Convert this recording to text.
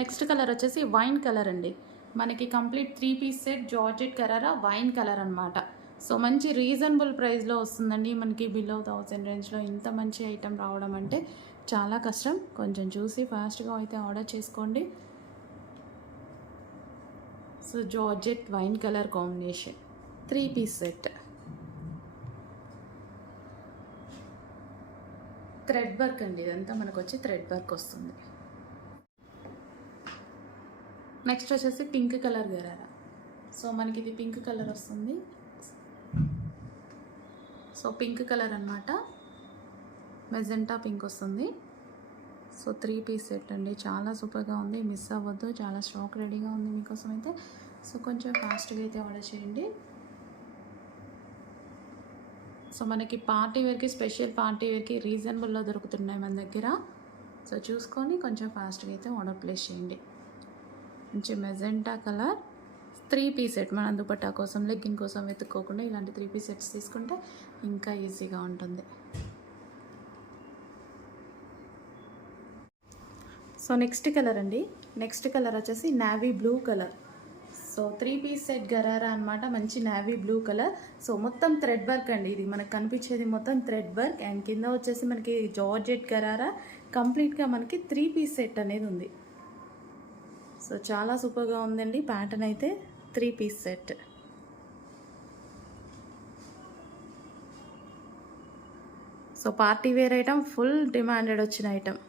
Next colour వచ్చేసి wine colour అండి. మనకి complete 3 piece set georgette gharara wine colour అనమాట. సో మంచి రీజనబుల్ ప్రైస్లో వస్తుందండి. మనకి బిలో 1000 రేంజ్లో ఇంత మంచి ఐటెం రావడం అంటే చాలా కష్టం. కొంచెం చూసి ఫాస్ట్గా అయితే ఆర్డర్ చేసుకోండి. So georgette wine colour combination 3 piece set. Thread work అండి, ఇదంతా మనకు వచ్చి థ్రెడ్ వర్క్ వస్తుంది. నెక్స్ట్ వచ్చేసి పింక్ కలర్ గరారా. సో మనకి ఇది పింక్ కలర్ వస్తుంది. సో పింక్ కలర్ అనమాట, మెజెంటా పింక్ వస్తుంది. సో 3 పీస్ సెట్ అండి, చాలా సూపర్గా ఉంది. మిస్ అవ్వద్దు, చాలా స్టాక్ రెడీగా ఉంది మీకోసం అయితే. సో కొంచెం ఫాస్ట్గా అయితే ఆర్డర్ చేయండి. సో మనకి పార్టీ వేర్కి, స్పెషల్ పార్టీ వేర్కి రీజనబుల్లో దొరుకుతున్నాయి మన దగ్గర. సో చూసుకొని కొంచెం ఫాస్ట్గా అయితే ఆర్డర్ ప్లేస్ చేయండి. మంచి మెజెంటా కలర్ 3 పీస్ సెట్. మన దుపట్టా కోసం, లెగ్గింగ్ కోసం వెతుక్కోకుండా ఇలాంటి 3 పీస్ సెట్స్ తీసుకుంటే ఇంకా ఈజీగా ఉంటుంది. సో నెక్స్ట్ కలర్ అండి, నెక్స్ట్ కలర్ వచ్చేసి navy blue colour. So 3 piece set gharara అనమాట, మంచి నావీ బ్లూ కలర్. సో మొత్తం థ్రెడ్ వర్క్ అండి, ఇది మనకు కనిపించేది మొత్తం థ్రెడ్ వర్క్. అండ్ కింద వచ్చేసి మనకి జార్జెట్ గరారా, కంప్లీట్గా మనకి 3 పీస్ సెట్ అనేది ఉంది. సో చాలా సూపర్గా ఉందండి ప్యాటర్న్ అయితే. 3 piece set. So party wear item, full demanded వచ్చిన ఐటమ్.